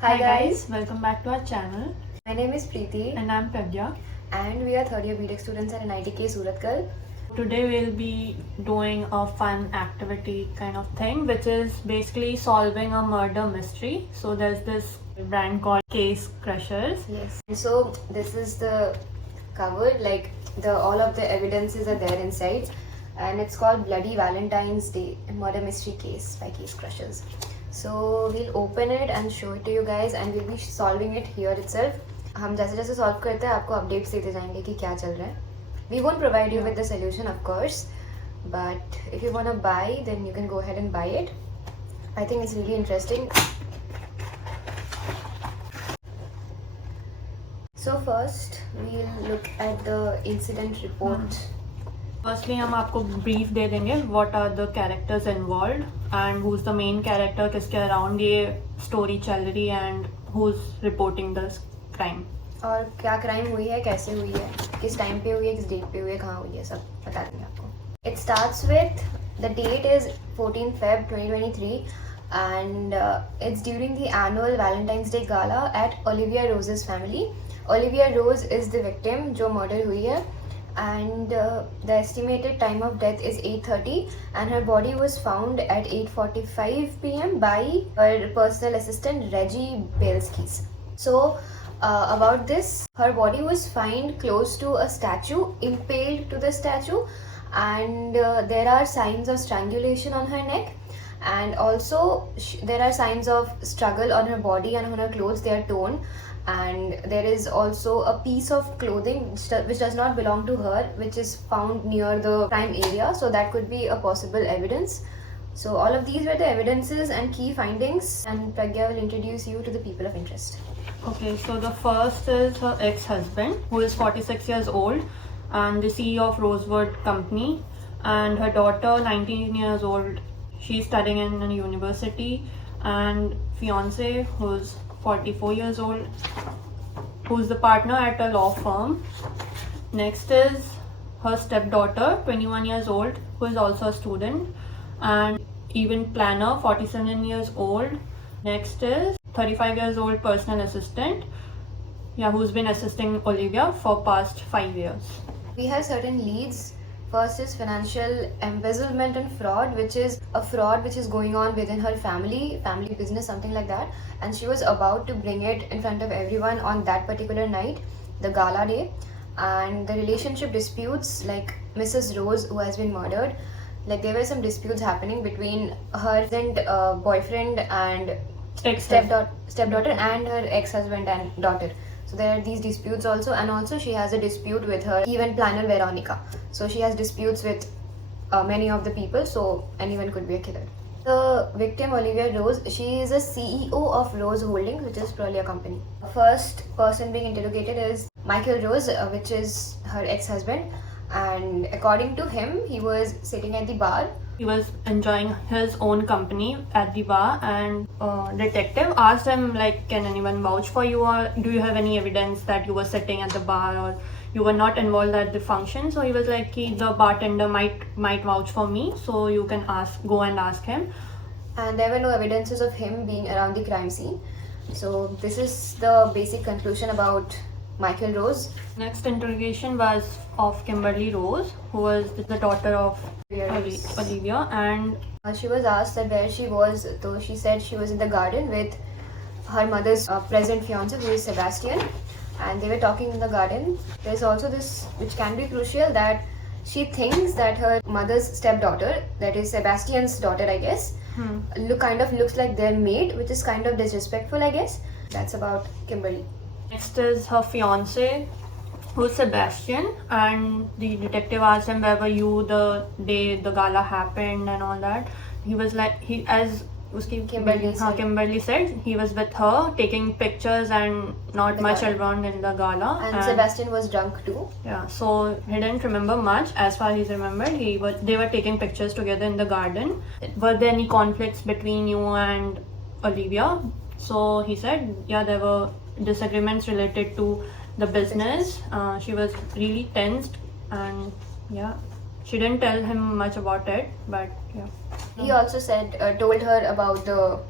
Hi guys, welcome back to our channel. My name is Preeti And I'm Pragya. and we are third year BTech students at NITK Surathkal. Today we'll be doing a fun activity kind of thing, which is basically solving a murder mystery. So there's this brand called Case Crushers. Yes. So this is the cover, like all of the evidences are there inside, and it's called Bloody Valentine's Day Murder Mystery Case by Case Crushers. So we'll open it and show it to you guys, and we'll be solving it here itself. हम जैसे जैसे solve करते हैं आपको updates देते जाएंगे कि क्या चल रहा है. We won't provide you with the solution, of course, but if you want to buy, then you can go ahead and buy it. I think it's really interesting. So first, we'll look at the incident report. Firstly, हम आपको brief दे देंगे what are the characters involved and who's the main character, किसके around ये story चल रही है and who's reporting the crime. और क्या क्राइम हुई है, कैसे हुई है, किस टाइम पे हुई है, किस डेट पे हुई है, कहाँ हुई है, सब बता देंगे आपको. It starts with the date is 14 Feb 2023 and it's during the annual Valentine's Day gala at Olivia Rose's family. Olivia Rose is the victim जो murder हुई है and the estimated time of death is 8:30 and her body was found at 8:45 p.m. by her personal assistant Reggie Belskis. So about this, her body was found close to a statue, impaled to the statue, and there are signs of strangulation on her neck, and also there are signs of struggle on her body and on her clothes. They are torn, and there is also a piece of clothing which does not belong to her, which is found near the crime area, so that could be a possible evidence. So all of these were the evidences and key findings, and Pragya will introduce you to the people of interest. Okay, so the first is her ex-husband, who is 46 years old and the CEO of Rosewood Company, and her daughter, 19 years old. She's studying in a university, and fiance, who's 44 years old, who's the partner at a law firm. Next is her stepdaughter, 21 years old, who is also a student, and event planner, 47 years old. Next is 35 years old personal assistant, who's been assisting Olivia for past 5 years. We have certain leads. First is financial embezzlement and fraud, which is a fraud which is going on within her family business, something like that. And she was about to bring it in front of everyone on that particular night, the gala day. And the relationship disputes, like Mrs. Rose, who has been murdered, like there were some disputes happening between her and boyfriend and stepdaughter and her ex-husband and daughter. So there are these disputes also, and also she has a dispute with her event planner Veronica. So she has disputes with many of the people, so anyone could be a killer. The victim, Olivia Rose, she is a CEO of Rose Holdings, which is probably a company. The first person being interrogated is Michael Rose, which is her ex-husband, and according to him, he was sitting at the bar. He was enjoying his own company at the bar, and detective asked him, like, can anyone vouch for you, or do you have any evidence that you were sitting at the bar or you were not involved at the function? So he was like, the bartender might vouch for me, so you can go and ask him. And there were no evidences of him being around the crime scene. So this is the basic conclusion about Michael Rose. Next interrogation was of Kimberly Rose, who was the daughter of Olivia, and she was asked that where she was, though she said she was in the garden with her mother's present fiance, who is Sebastian, and they were talking in the garden. There's also this, which can be crucial, that she thinks that her mother's stepdaughter, that is Sebastian's daughter, I guess, looks like their maid, which is kind of disrespectful, I guess. That's about Kimberly. Next is her fiance, who's Sebastian, and the detective asked him where were you the day the gala happened and all that. He was like, Kimberly said he was with her taking pictures and not much around in the gala. And Sebastian was drunk too. Yeah, so he didn't remember much. As far as he remembered, they were taking pictures together in the garden. Were there any conflicts between you and Olivia? So he said, yeah, there were disagreements related to the business. She was really tensed, and she didn't tell him much about it, but he also said told her about the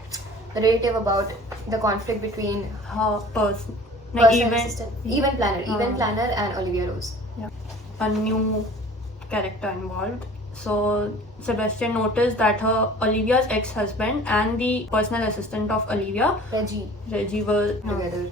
the relative about the conflict between her person, like personal even assistant, event planner and Olivia Rose. yeah, a new character involved. So Sebastian noticed that Olivia's ex-husband and the personal assistant of Olivia, Reggie were Together.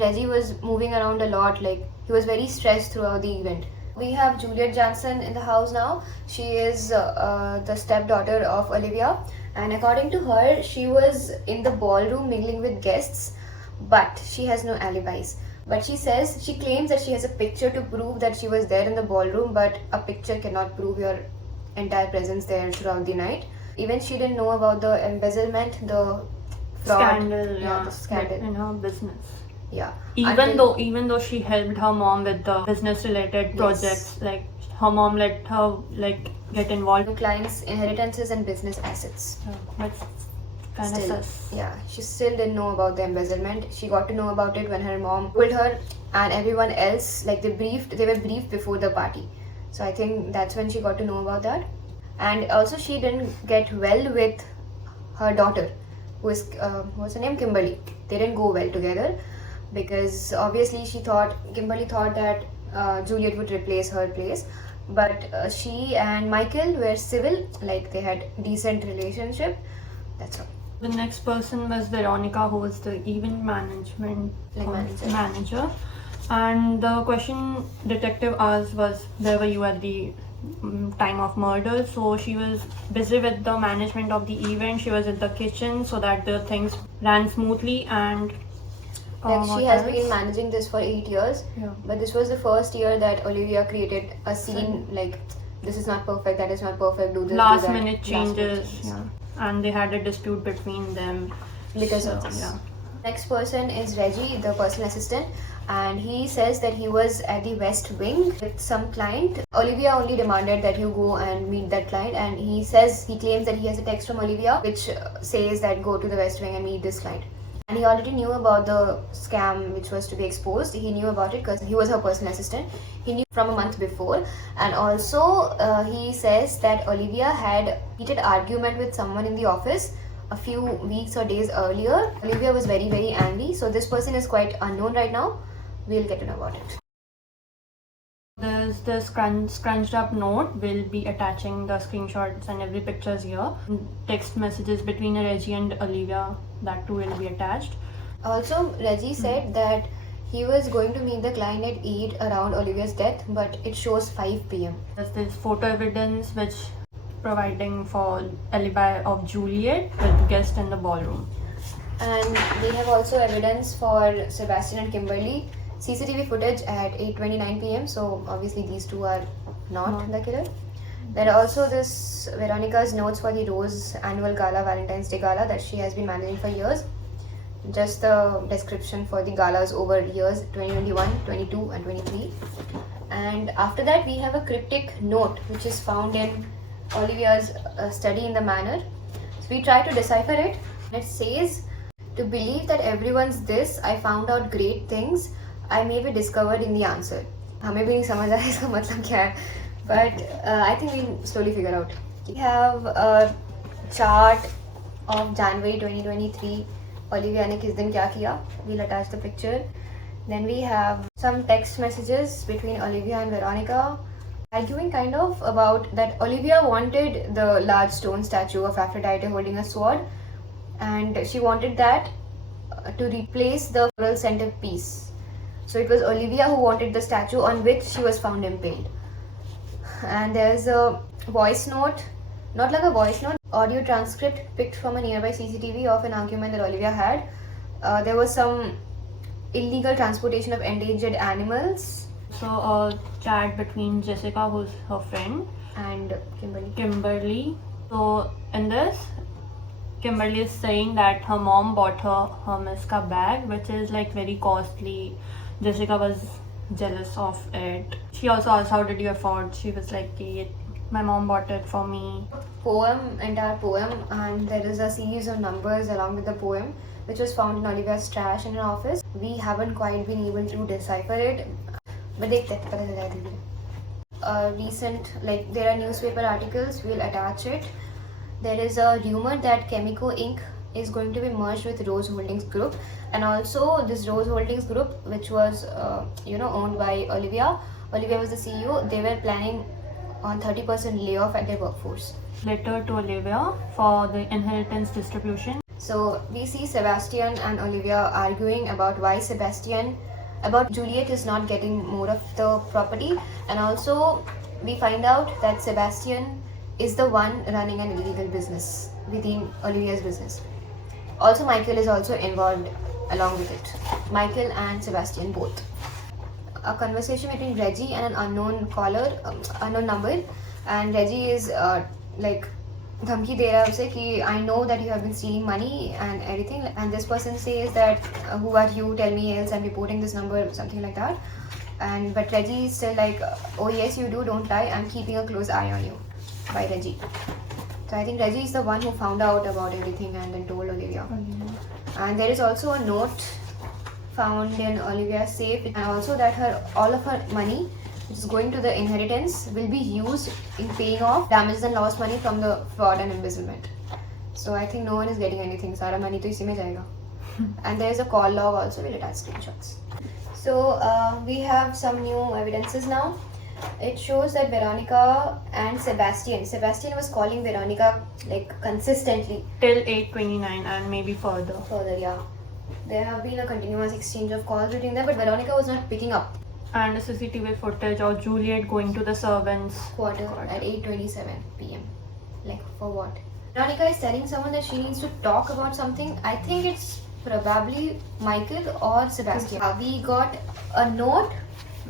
Reggie was moving around a lot, like he was very stressed throughout the event. We have Juliet Johnson in the house now. She is the stepdaughter of Olivia, and according to her, she was in the ballroom mingling with guests, but she has no alibis. But she claims that she has a picture to prove that she was there in the ballroom, but a picture cannot prove your entire presence there throughout the night. Even she didn't know about the embezzlement, the fraud, scandal, the scandal in her business. Yeah. Even though she helped her mom with the business related projects, like her mom let her like get involved. Clients' inheritances and business assets. But kind of Still, sus. yeah, she still didn't know about the embezzlement. She got to know about it when her mom told her, and everyone else, like they were briefed before the party. So I think that's when she got to know about that. And also she didn't get well with her daughter, who is what's her name, Kimberly. They didn't go well together because obviously Kimberly thought that Juliet would replace her place, but she and Michael were civil, like they had decent relationship. That's all. The next person was Veronica, who was the event management manager. And the question detective asked was, where were you at the time of murder? So she was busy with the management of the event. She was in the kitchen so that the things ran smoothly. And she has been managing this for 8 years. Yeah. But this was the first year that Olivia created a scene like, this is not perfect, that is not perfect, do this, last do that. minute changes. Yeah. And they had a dispute between them because of this. Yeah. Next person is Reggie, the personal assistant, and he says that he was at the West Wing with some client. Olivia only demanded that you go and meet that client, and he claims that he has a text from Olivia which says that go to the West Wing and meet this client. And he already knew about the scam which was to be exposed. He knew about it because he was her personal assistant. He knew from a month before. And also he says that Olivia had a heated argument with someone in the office a few weeks or days earlier. Olivia was very, very angry. So this person is quite unknown right now. We'll get to know about it. There's this scrunched up note. We'll be attaching the screenshots and every pictures here. Text messages between Reggie and Olivia, that too will be attached. Also, Reggie said that he was going to meet the client at 8 around Olivia's death, but it shows 5 p.m. There's this photo evidence which providing for alibi of Juliet with guests in the ballroom. And they have also evidence for Sebastian and Kimberly. CCTV footage at 8:29 p.m. So obviously these two are not the killer. There are also this Veronica's notes for the Rose annual gala, Valentine's Day gala that she has been managing for years. Just the description for the galas over years 2021, 22 and 23. And after that we have a cryptic note which is found in Olivia's study in the manor. So we try to decipher it. It says, to believe that everyone's this, I found out great things I may be discovered in the answer. हमें भी नहीं समझ आ रहा इसका मतलब क्या है, but I think we'll slowly figure out. We have a chart of January 2023. Olivia ने किस दिन क्या किया? We'll attach the picture. Then we have some text messages between Olivia and Veronica, arguing kind of about that Olivia wanted the large stone statue of Aphrodite holding a sword, and she wanted that to replace the floral centerpiece. So it was Olivia who wanted the statue on which she was found impaled. And there's a voice note, not like a voice note, audio transcript picked from a nearby CCTV of an argument that Olivia had. There was some illegal transportation of endangered animals. So a chat between Jessica, who's her friend, and Kimberly. So in this, Kimberly is saying that her mom bought her Hermes ka bag, which is like very costly. Jessica was jealous of it. She also asked, how did you afford? She was like, my mom bought it for me. Entire poem, and there is a series of numbers along with the poem which was found in Olivia's trash in her office. We haven't quite been able to decipher it, but recent, there are newspaper articles, we'll attach it. There is a rumor that Chemico Inc. is going to be merged with Rose Holdings Group, and also this Rose Holdings Group, which was owned by Olivia. Olivia was the CEO. They were planning on 30% layoff at their workforce. Letter to Olivia for the inheritance distribution. So we see Sebastian and Olivia arguing about why Juliet is not getting more of the property, and also we find out that Sebastian is the one running an illegal business within Olivia's business. Also, Michael is also involved along with it. Michael and Sebastian both. A conversation between Reggie and an unknown caller, unknown number, and Reggie is like धमकी दे रहा है उसे कि I know that you have been stealing money and everything, and this person says that who are you, tell me else, I'm reporting this number, something like that. And but Reggie is still like, oh yes you do, don't lie, I'm keeping a close eye on you, by Reggie. So I think Reggie is the one who found out about everything and then told Olivia. And there is also a note found in Olivia's safe, and also that all of her money which is going to the inheritance will be used in paying off damaged and lost money from the fraud and embezzlement. So I think no one is getting anything. Sara money to isi mein jayega. And there is a call log also. We'll attach screenshots. So we have some new evidences now. It shows that Veronica and Sebastian was calling Veronica like consistently Till 8:29 and maybe further. Further, yeah. There have been a continuous exchange of calls between them, but Veronica was not picking up. And a CCTV footage of Juliet going to the servants' Quarter at 8:27 p.m. Like for what? Veronica is telling someone that she needs to talk about something. I think it's probably Michael or Sebastian. We got a note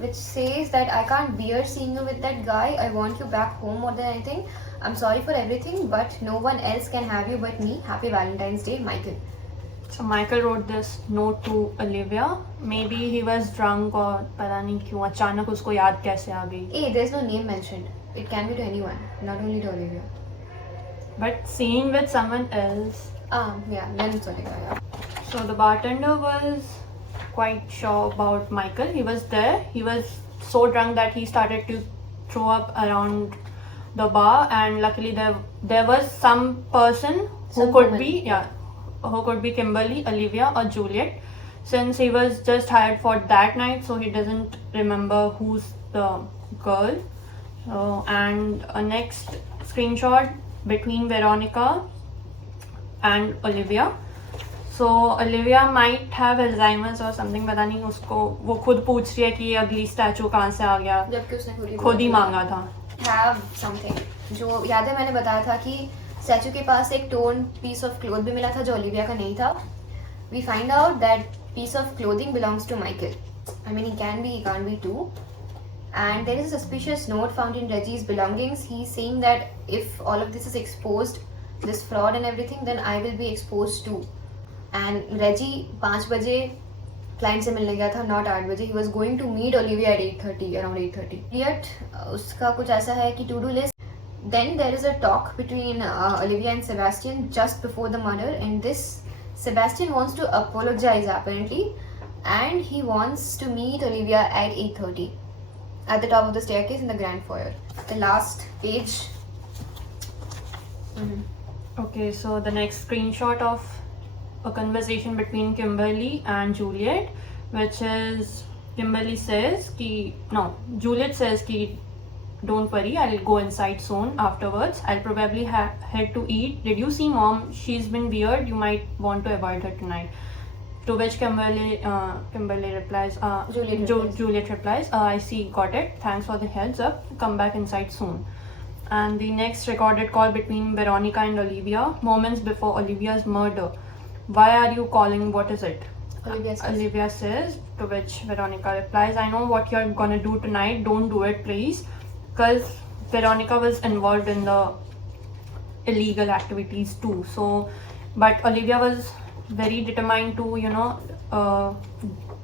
which says that I can't bear seeing you with that guy. I want you back home more than anything. I'm sorry for everything, but no one else can have you but me. Happy Valentine's Day, Michael. So Michael wrote this note to Olivia. Maybe he was drunk or पता नहीं क्यों अचानक उसको याद कैसे आ गई. Hey, there's no name mentioned. It can be to anyone, not only to Olivia. But seeing with someone else. Yeah, then it's Olivia, yeah. So the bartender was quite sure about Michael. He was there. He was so drunk that he started to throw up around the bar, and luckily there was some person who could be Kimberly, Olivia or Juliet. Since he was just hired for that night, so he doesn't remember who's the girl. And a next screenshot between Veronica and Olivia. So Olivia might have Alzheimer's or something, पता नहीं उसको, वो खुद पूछ रही है कि ये अगली स्टैचू कहाँ से आ गया, जबकि उसने खुद ही मांगा था. Have something. जो याद है मैंने बताया था कि स्टैचू के पास एक torn piece of cloth भी मिला था जो ओलिविया का नहीं था. We find out that piece of clothing belongs to Michael. I mean, he can be, he can't be too. And there is a suspicious note found in Reggie's belongings. He's saying that if all of this is exposed, this fraud and everything, then I will be exposed too. And Reggie 5 बजे client से मिलने गया था, not 8 बजे. He was going to meet Olivia at 8:30, around 8:30. Yet उसका कुछ ऐसा है कि to-do list. Then there is a talk between Olivia and Sebastian just before the murder. In this, Sebastian wants to apologize apparently, and he wants to meet Olivia at 8:30 at the top of the staircase in the grand foyer. The last page. Okay, so the next screenshot of a conversation between Kimberly and Juliet, which is Kimberly says Juliet says ki don't worry, I'll go inside soon afterwards. I'll probably head to eat. Did you see mom? She's been weird. You might want to avoid her tonight. To which Kimberly replies, Juliet replies, I see, got it. Thanks for the heads up. Come back inside soon. And the next recorded call between Veronica and Olivia, moments before Olivia's murder. Why are you calling? What is it? Olivia says, to which Veronica replies, I know what you're gonna do tonight. Don't do it, please. Because Veronica was involved in the illegal activities too. So, but Olivia was very determined to,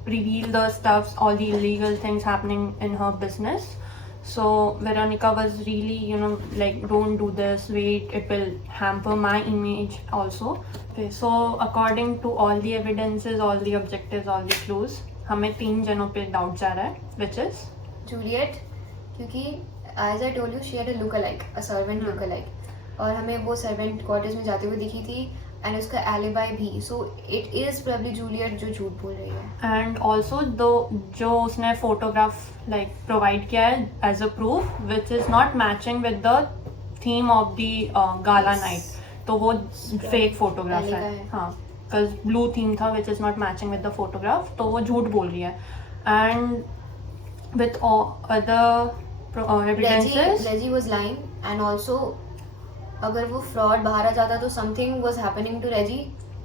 reveal the stuffs, all the illegal things happening in her business. So Veronica was really, like, don't do this, wait, it will hamper my image also. Okay, so according to all the evidences, all the objectives, all the clues, हमें 3 जनों पे doubt जा रहा है, which is Juliet, क्योंकि as I told you, she had a look-alike, a servant look-alike, और हमें वो servant quarters में जाते हुए दिखी थी एंड उसका एलिबाई भी, so it is probably Juliet जो झूठ बोल रही है. एंड ऑल्सो दो जो उसने फोटोग्राफ लाइक प्रोवाइड किया है as a proof which is not matching with the theme of the gala Yes. Night, तो वो फेक फोटोग्राफ पहले का है. है. हाँ, बिकॉज ब्लू थीम था which is not matching with the photograph, तो वो झूठ बोल रही है. And with other evidences Reggie was lying, and also अगर वो फ्रॉड बाहर आ जाता तो something was happening to Reggie,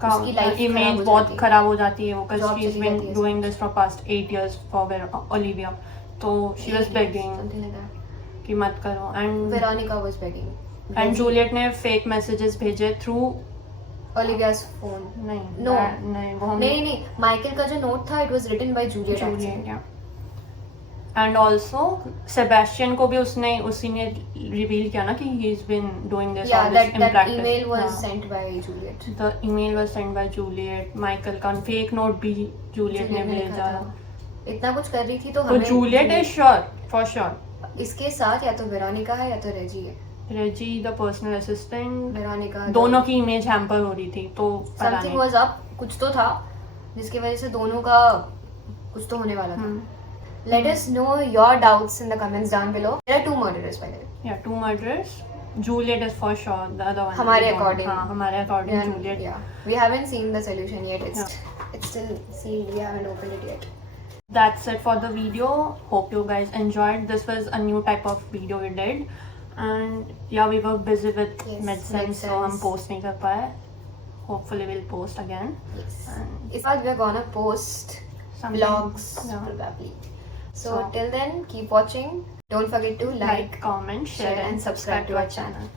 उसकी लाइफ इमेज बहुत खराब हो जाती है वो, बिकॉज Job शी इज चली बीन जाती है. Doing this for past 8 years for Olivia, तो she was begging something like that. कि मत करो. And Veronica was begging, and Juliet ने फेक मैसेजेस भेजे थ्रू, ओलिविया's फोन. नहीं No. नहीं वो हम नहीं, माइकल का जो नोट था it was written by Juliet. And also Sebastian को भी उसी ने रिवील किया ना कि he is been doing this Yeah, all this in that practice. email was sent by Juliet. The email was send by Juliet. Michael का fake note भी Juliet ने लिखा भेजा. था. इतना कुछ कर रही थी तो तो हमें Juliet is sure, for sure. इसके साथ या तो वेरोनिका है या तो रेजी है. रेजी द पर्सनल असिस्टेंट, वेरोनिका दोनों की इमेज हैम्पर हो रही थी, तो पता समथिंग नहीं. वाज अप, कुछ तो था जिसकी वजह से दोनों का कुछ तो होने वाला था. हम्म. Let us know your doubts in the comments down below. There are 2 murderers by the way. Yeah, 2 murderers. Juliet is for sure. The other one. हमारे we don't- according. हाँ, हमारे according And, Juliet. yeah, we haven't seen the solution yet. It's still sealed. We haven't opened it yet. That's it for the video. Hope you guys enjoyed. This was a new type of video we did, and yeah, we were busy with Yes, medicine, so हम medicines. post नहीं कर पाए. Hopefully we'll post again. Yes. And If not, we're gonna post something- vlogs yeah. probably. So So- till then, keep watching. Don't forget to Like, comment, share, and subscribe to our channel.